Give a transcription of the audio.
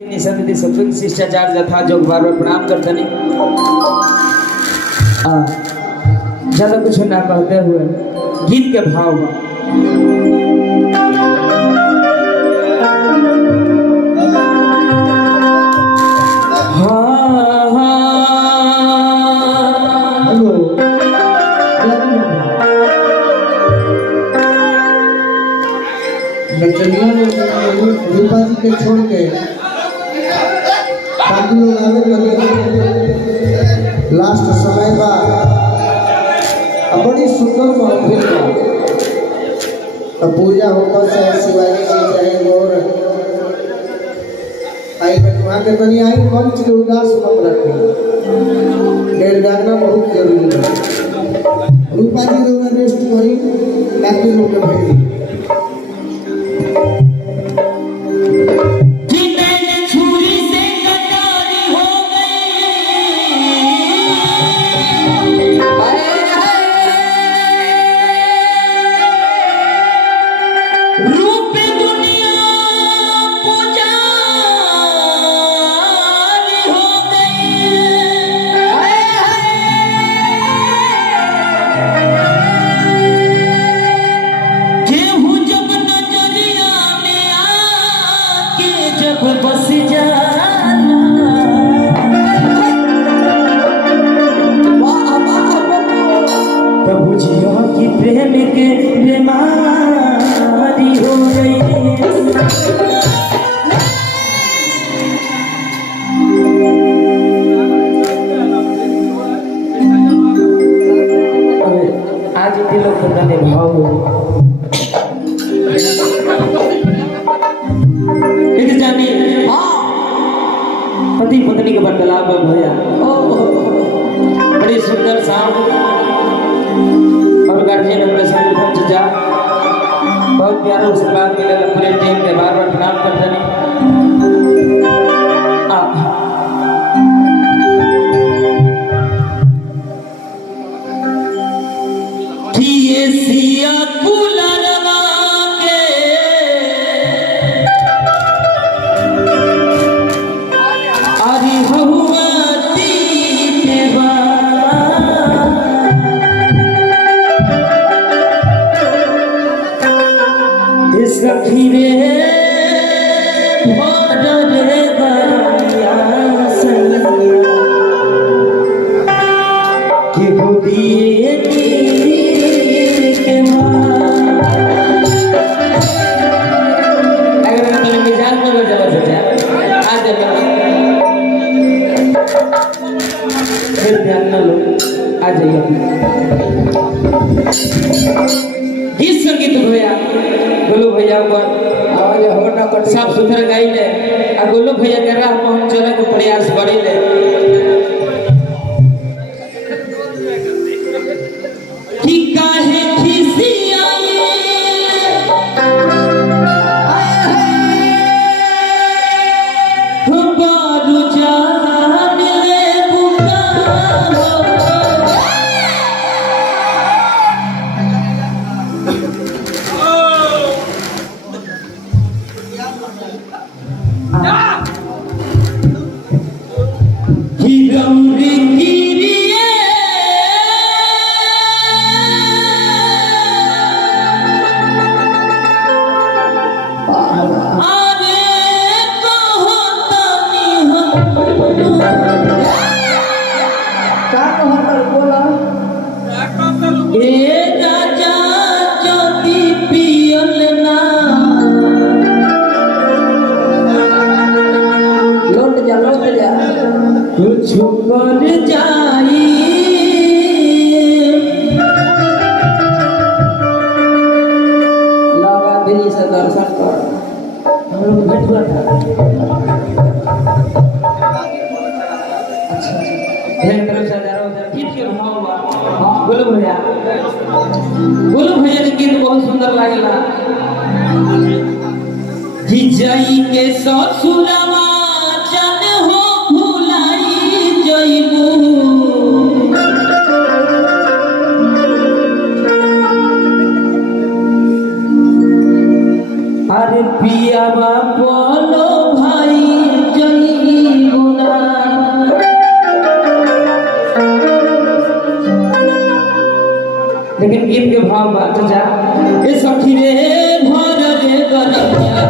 निसंदेह सत्संग शिष्टाचार यथा जो बार बार प्रणाम करते नहीं ज्यादा कुछ ना कहते हुए गीत के भाव में रूपा जी के छोड़ के बाकी लोग आगे लास्ट समय बा बड़ी सुंदर महफिल पूजा होकर चाहे शिवाजी जी चाहे और आई वहाँ के तनी आई मंच के उदास मत रखें देर जागना बहुत जरूरी है। रूपा जी लोग रेस्ट करी बाकी लोग भेजी प्रेम के बीमारी हो गई आज दिलों को नए भाव जानी पति पत्नी के बर्तालाप भैया बड़ी सुंदर साउंड और गार्जियन अपने संग जा बहुत प्यारा आशीर्वाद मिले पूरे टीम के बार बार प्रणाम करते नहीं गीत संगीत भैया गोलू भैया आवाज हो ना कर साफ सुथरा गाई ले आ गोलू भैया के राह में हम चले के प्रयास करी ले कि काहे खिसिया छुकर जाई लगा दिली से दर्शन कर हम लोग भेंट हुआ था अच्छा ढेर तरफ से हजारों गीत के भाव हुआ गोलू भैया के गीत बहुत सुंदर लागेला कि जाई के ससुरवा अरे पिया बोलो भाई लेकिन गीत के भाव बात जा ए सखी रे भर रे गलतिया